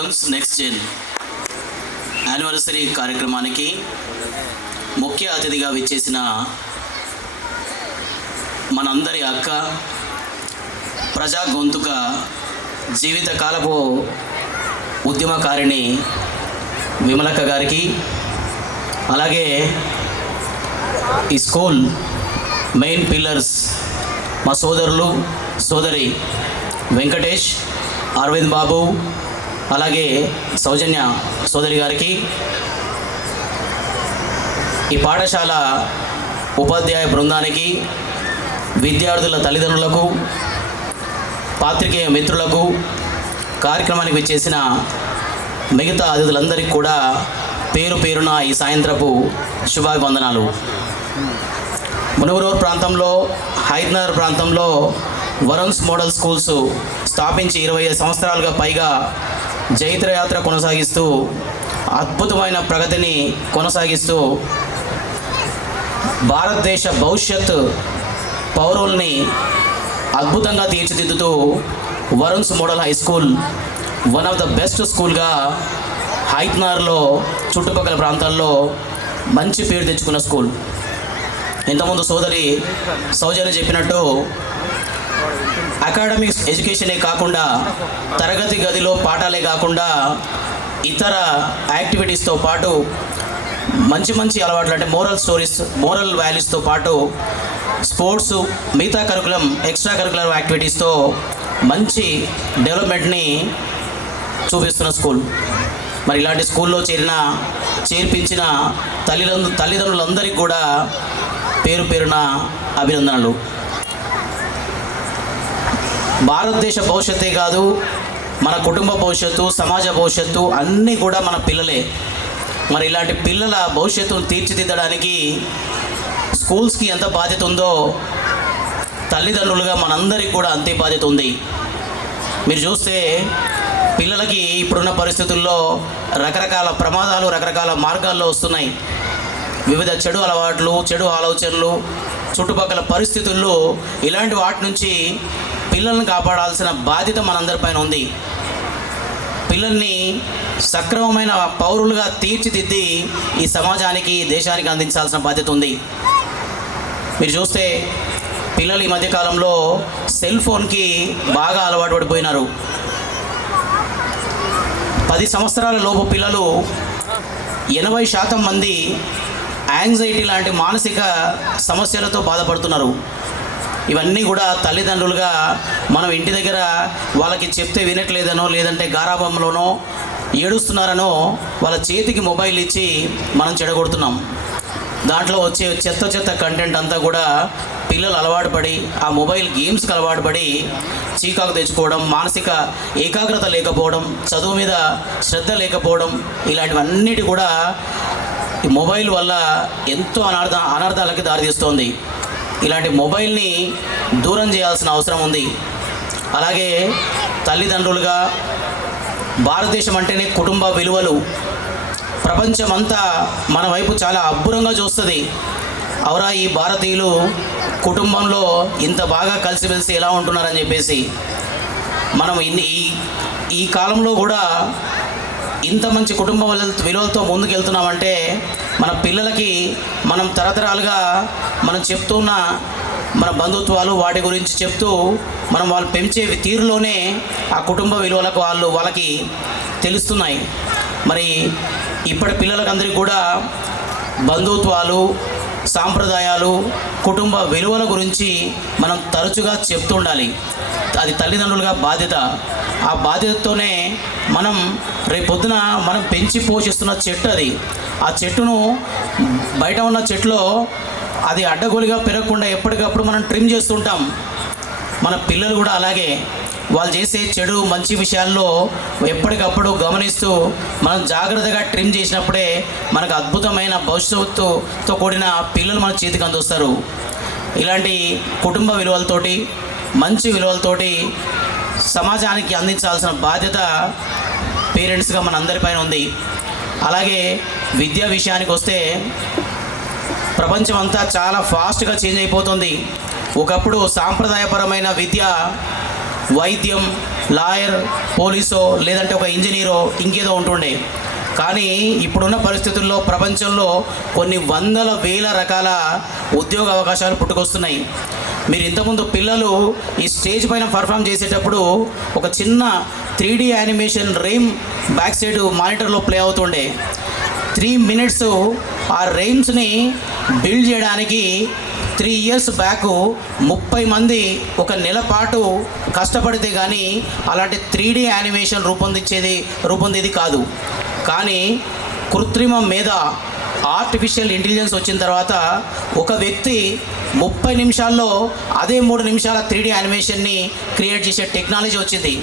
Varun's next gen anniversary కార్యక్రమానికి ముఖ్య అతిథిగా విచ్చేసిన మనందరి అక్క, ప్రజా గొంతుక, జీవితకాలపు ఉద్యమకారిణి విమలక్క గారికి, అలాగే ఈ స్కూల్ మెయిన్ పిల్లర్స్ మా సోదరులు సోదరి వెంకటేష్, అరవింద్ బాబు, అలాగే సౌజన్య సోదరి గారికి, ఈ పాఠశాల ఉపాధ్యాయ బృందానికి, విద్యార్థుల తల్లిదండ్రులకు, పాత్రికేయ మిత్రులకు, కార్యక్రమానికి విచ్చేసిన మిగతా అతిథులందరికీ కూడా పేరు పేరున ఈ సాయంత్రపు శుభాభివందనాలు. మునుగునూరు ప్రాంతంలో, హైదరాబాద్ ప్రాంతంలో వరుణ్స్ మోడల్ స్కూల్స్ స్థాపించి 25 సంవత్సరాలుగా పైగా జైత్రయాత్ర కొనసాగిస్తూ అద్భుతమైన ప్రగతిని కొనసాగిస్తూ భారతదేశ భవిష్యత్ పౌరుల్ని అద్భుతంగా తీర్చిదిద్దుతూ Varun's model high school one of the best స్కూల్గా హైదరాబాద్లో చుట్టుపక్కల ప్రాంతాల్లో మంచి పేరు తెచ్చుకున్న స్కూల్. ఇంతకుముందు సోదరి సౌజన్య చెప్పినట్టు అకాడమిక్స్ ఎడ్యుకేషనే కాకుండా, తరగతి గదిలో పాఠాలే కాకుండా ఇతర యాక్టివిటీస్తో పాటు మంచి మంచి అలవాట్లు అంటే మోరల్ స్టోరీస్, మోరల్ వాల్యూస్తో పాటు స్పోర్ట్స్, మిగతా కరికులం, ఎక్స్ట్రా కరికులర్ యాక్టివిటీస్తో మంచి డెవలప్మెంట్ని చూపిస్తున్న స్కూల్. మరి ఇలాంటి స్కూల్లో చేర్పించిన తల్లిదండ్రులందరికీ కూడా పేరు పేరున అభినందనలు. భారతదేశ భవిష్యత్తే కాదు, మన కుటుంబ భవిష్యత్తు, సమాజ భవిష్యత్తు అన్నీ కూడా మన పిల్లలే. మరి ఇలాంటి పిల్లల భవిష్యత్తును తీర్చిదిద్దడానికి స్కూల్స్కి ఎంత బాధ్యత ఉందో తల్లిదండ్రులుగా మనందరికీ కూడా అంతే బాధ్యత ఉంది. మీరు చూస్తే పిల్లలకి ఇప్పుడున్న పరిస్థితుల్లో రకరకాల ప్రమాదాలు రకరకాల మార్గాల్లో వస్తున్నాయి. వివిధ చెడు అలవాట్లు, చెడు ఆలోచనలు, చుట్టుపక్కల పరిస్థితుల్లో ఇలాంటి వాటి నుంచి పిల్లల్ని కాపాడాల్సిన బాధ్యత మనందరిపైన ఉంది. పిల్లల్ని సక్రమమైన పౌరులుగా తీర్చిదిద్ది ఈ సమాజానికి, దేశానికి అందించాల్సిన బాధ్యత ఉంది. మీరు చూస్తే పిల్లలు ఈ మధ్యకాలంలో సెల్ ఫోన్కి బాగా అలవాటు పడిపోయినారు. 10 సంవత్సరాల లోపు పిల్లలు 80% మంది యాంగ్జైటీ లాంటి మానసిక సమస్యలతో బాధపడుతున్నారు. ఇవన్నీ కూడా తల్లిదండ్రులుగా మనం ఇంటి దగ్గర వాళ్ళకి చెప్తే వినట్లేదనో, లేదంటే గారాబంలోనో, ఏడుస్తున్నారనో వాళ్ళ చేతికి మొబైల్ ఇచ్చి మనం చెడగొడుతున్నాం. దాంట్లో వచ్చే చెత్త కంటెంట్ అంతా కూడా పిల్లలు అలవాటు పడి ఆ మొబైల్ గేమ్స్కి అలవాటు పడి చీకాకు తెచ్చుకోవడం, మానసిక ఏకాగ్రత లేకపోవడం, చదువు మీద శ్రద్ధ లేకపోవడం, ఇలాంటివన్నిటి కూడా ఈ మొబైల్ వల్ల ఎంతో అనర్థాలకి దారితీస్తోంది. ఇలాంటి మొబైల్ని దూరం చేయాల్సిన అవసరం ఉంది. అలాగే తల్లిదండ్రులుగా భారతదేశం అంటేనే కుటుంబ విలువలు. ప్రపంచమంతా మన వైపు చాలా అబ్బురంగా చూస్తుంది. అవరా ఈ భారతీయులు కుటుంబంలో ఇంత బాగా కలిసిమెలిసి ఎలా ఉంటున్నారని చెప్పేసి. మనం ఈ కాలంలో కూడా ఇంత మంచి కుటుంబ విలువలతో ముందుకు వెళ్తున్నామంటే మన పిల్లలకి మనం తరతరాలుగా మనం చెప్తున్న మన బంధుత్వాలు వాటి గురించి చెప్తూ మనం వాళ్ళు పెంచే తీరులోనే ఆ కుటుంబ విలువలకు వాళ్ళకి తెలుస్తున్నాయి. మరి ఇప్పటి పిల్లలకందరికీ కూడా బంధుత్వాలు, సాంప్రదాయాలు, కుటుంబ విలువల గురించి మనం తరచుగా చెప్తుండాలి. అది తల్లిదండ్రులుగా బాధ్యత. ఆ బాధ్యతతోనే మనం రేపొద్దున మనం పెంచి పోషిస్తున్న చెట్టు అది. ఆ చెట్టును బయట ఉన్న చెట్లో అది అడ్డగోలుగా పెరగకుండా ఎప్పటికప్పుడు మనం ట్రిమ్ చేస్తుంటాం. మన పిల్లలు కూడా అలాగే వాళ్ళు చేసే చెడు మంచి విషయాల్లో ఎప్పటికప్పుడు గమనిస్తూ మనం జాగ్రత్తగా ట్రిమ్ చేసినప్పుడే మనకు అద్భుతమైన భవిష్యత్తుతో కూడిన పిల్లలు మన చేతికి అందిస్తారు. ఇలాంటి కుటుంబ విలువలతోటి, మంచి విలువలతోటి సమాజానికి అందించాల్సిన బాధ్యత పేరెంట్స్గా మన అందరిపైన ఉంది. అలాగే విద్యా విషయానికి వస్తే ప్రపంచం అంతా చాలా ఫాస్ట్గా చేంజ్ అయిపోతుంది. ఒకప్పుడు సాంప్రదాయపరమైన విద్య, వైద్యం, లాయర్, పోలీసో లేదంటే ఒక ఇంజనీరో ఇంకేదో ఉంటుండే. కానీ ఇప్పుడున్న పరిస్థితుల్లో ప్రపంచంలో కొన్ని వందల వేల రకాల ఉద్యోగ అవకాశాలు పుట్టుకొస్తున్నాయి. మీరు ఇంతకుముందు పిల్లలు ఈ స్టేజ్ పైన పర్ఫామ్ చేసేటప్పుడు ఒక చిన్న 3D animation rhyme back side మానిటర్లో ప్లే అవుతుండే. 3 minutes ఆ రైమ్స్ని బిల్డ్ చేయడానికి 3 years బ్యాక్ 30 మంది ఒక నెల పాటు కష్టపడితే కానీ అలాంటి 3D యానిమేషన్ రూపొందేది కాదు. కానీ కృత్రిమ మేధ, ఆర్టిఫిషియల్ ఇంటెలిజెన్స్ వచ్చిన తర్వాత ఒక వ్యక్తి 30 నిమిషాల్లో అదే 3 నిమిషాల 3D యానిమేషన్ని క్రియేట్ చేసే టెక్నాలజీ వచ్చింది.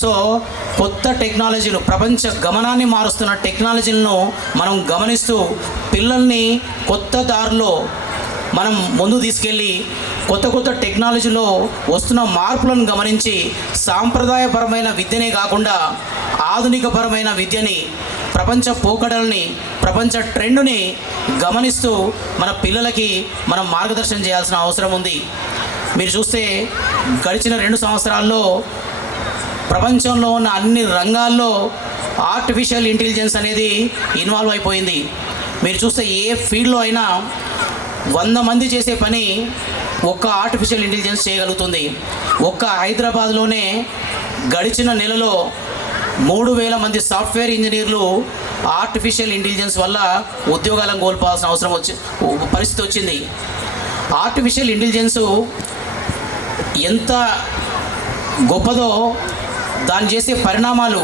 సో కొత్త టెక్నాలజీలు, ప్రపంచ గమనాన్ని మారుస్తున్న టెక్నాలజీలను మనం గమనిస్తూ పిల్లల్ని కొత్త దారిలో మనం ముందు తీసుకెళ్ళి కొత్త టెక్నాలజీలో వస్తున్న మార్పులను గమనించి సాంప్రదాయపరమైన విద్యనే కాకుండా ఆధునికపరమైన విద్యని, ప్రపంచ పోకడల్ని, ప్రపంచ ట్రెండ్ని గమనిస్తూ మన పిల్లలకి మనం మార్గదర్శనం చేయాల్సిన అవసరం ఉంది. మీరు చూస్తే గడిచిన 2 సంవత్సరాల్లో ప్రపంచంలో ఉన్న అన్ని రంగాల్లో ఆర్టిఫిషియల్ ఇంటెలిజెన్స్ అనేది ఇన్వాల్వ్ అయిపోయింది. మీరు చూస్తే ఏ ఫీల్డ్లో అయినా 100 మంది చేసే పని ఒక్క ఆర్టిఫిషియల్ ఇంటెలిజెన్స్ చేయగలుగుతుంది. ఒక్క హైదరాబాద్లోనే గడిచిన నెలలో 3000 మంది సాఫ్ట్వేర్ ఇంజనీర్లు ఆర్టిఫిషియల్ ఇంటెలిజెన్స్ వల్ల ఉద్యోగాలను కోల్పోవాల్సిన పరిస్థితి వచ్చింది. ఆర్టిఫిషియల్ ఇంటెలిజెన్సు ఎంత గొప్పదో దాన్ని చేసే పరిణామాలు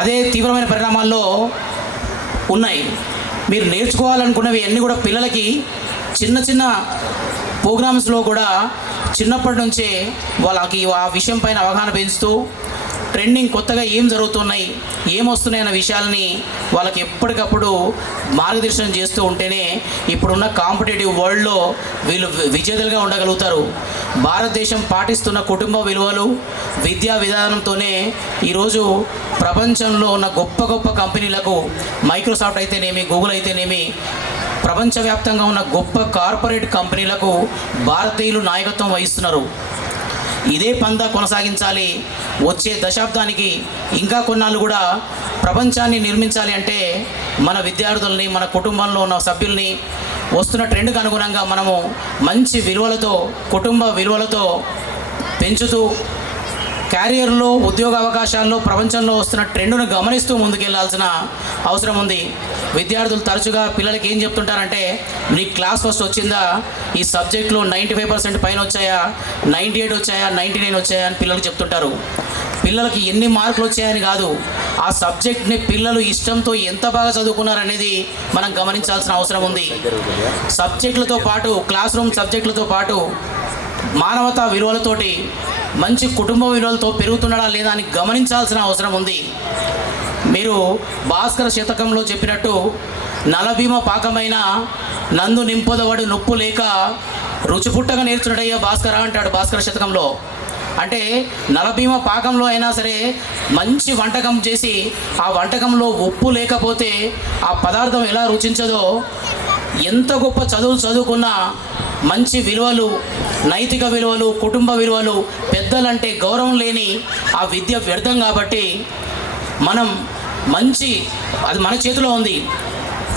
అదే తీవ్రమైన పరిణామాల్లో ఉన్నాయి. మీరు నేర్చుకోవాలనుకున్నవి అన్నీ కూడా పిల్లలకి చిన్న ప్రోగ్రామ్స్లో కూడా చిన్నప్పటి నుంచే వాళ్ళకి ఆ విషయం పైన అవగాహన పెంచుతూ ట్రెండింగ్ కొత్తగా ఏం జరుగుతున్నాయి, ఏం వస్తున్నాయి అన్న విషయాలని వాళ్ళకి ఎప్పటికప్పుడు మార్గదర్శనం చేస్తూ ఉంటేనే ఇప్పుడున్న కాంపిటేటివ్ వరల్డ్లో వీళ్ళు విజేతలుగా ఉండగలుగుతారు. భారతదేశం పాటిస్తున్న కుటుంబ విలువలు, విద్యా విధానంతోనే ఈరోజు ప్రపంచంలో ఉన్న గొప్ప కంపెనీలకు, మైక్రోసాఫ్ట్ అయితేనేమి, గూగుల్ అయితేనేమి, ప్రపంచవ్యాప్తంగా ఉన్న గొప్ప కార్పొరేట్ కంపెనీలకు భారతీయులు నాయకత్వం వహిస్తున్నారు. ఇదే పందా కొనసాగించాలి. వచ్చే దశాబ్దానికి ఇంకా కొన్నాళ్ళు కూడా ప్రపంచాన్ని నిర్మించాలి అంటే మన విద్యార్థుల్ని, మన కుటుంబంలో ఉన్న సభ్యుల్ని వస్తున్న ట్రెండ్కి అనుగుణంగా మనము మంచి విలువలతో, కుటుంబ విలువలతో పెంచుతూ క్యారియర్లో, ఉద్యోగ అవకాశాల్లో ప్రపంచంలో వస్తున్న ట్రెండ్ను గమనిస్తూ ముందుకెళ్లాల్సిన అవసరం ఉంది. విద్యార్థులు తరచుగా పిల్లలకి ఏం చెప్తుంటారంటే, నీ క్లాస్ ఫస్ట్ వచ్చిందా, ఈ సబ్జెక్ట్లో 95% పైన వచ్చాయా, 98 వచ్చాయా, 99 వచ్చాయా అని పిల్లలు చెప్తుంటారు. పిల్లలకి ఎన్ని మార్కులు వచ్చాయని కాదు, ఆ సబ్జెక్ట్ని పిల్లలు ఇష్టంతో ఎంత బాగా చదువుకున్నారనేది మనం గమనించాల్సిన అవసరం ఉంది. సబ్జెక్టులతో పాటు, క్లాస్ రూమ్ సబ్జెక్టులతో పాటు మానవతా విలువలతోటి, మంచి కుటుంబ విలువలతో పెరుగుతున్నాడా లేదా అని గమనించాల్సిన అవసరం ఉంది. మీరు భాస్కర శతకంలో చెప్పినట్టు నలభీమ పాకమైన నందు నింపొదవడు నొప్పు లేక రుచి పుట్టగా నేర్చుడయ్యా భాస్కర అంటాడు భాస్కర శతకంలో. అంటే నలభీమ పాకంలో అయినా సరే మంచి వంటకం చేసి ఆ వంటకంలో ఉప్పు లేకపోతే ఆ పదార్థం ఎలా రుచించదో, ఎంత గొప్ప చదువుకున్నా మంచి విలువలు, నైతిక విలువలు, కుటుంబ విలువలు, పెద్దలంటే గౌరవం లేని ఆ విద్య వ్యర్థం. కాబట్టి మనం మంచి, అది మన చేతిలో ఉంది.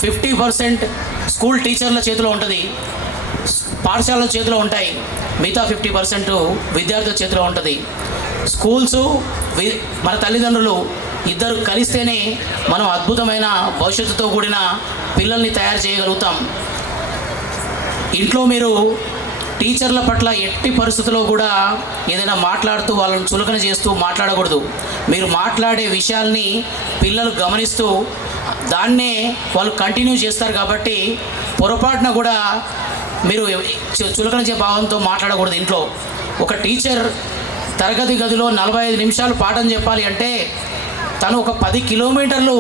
50% స్కూల్ టీచర్ల చేతిలో ఉంటుంది, పాఠశాలల చేతిలో ఉంటాయి. మిగతా 50% విద్యార్థుల చేతిలో ఉంటుంది. స్కూల్స్, మన తల్లిదండ్రులు ఇద్దరు కలిస్తేనే మనం అద్భుతమైన భవిష్యత్తుతో కూడిన పిల్లల్ని తయారు చేయగలుగుతాం. ఇంట్లో మీరు టీచర్ల పట్ల ఎట్టి పరిస్థితుల్లో కూడా ఏదైనా మాట్లాడుతూ వాళ్ళని చులకన చేస్తూ మాట్లాడకూడదు. మీరు మాట్లాడే విషయాల్ని పిల్లలు గమనిస్తూ దాన్నే వాళ్ళు కంటిన్యూ చేస్తారు. కాబట్టి పొరపాటున కూడా మీరు చులకన చే భావంతో మాట్లాడకూడదు. ఇంట్లో ఒక టీచర్ తరగతి గదిలో 45 నిమిషాలు పాఠం చెప్పాలి అంటే తను ఒక 10 కిలోమీటర్లు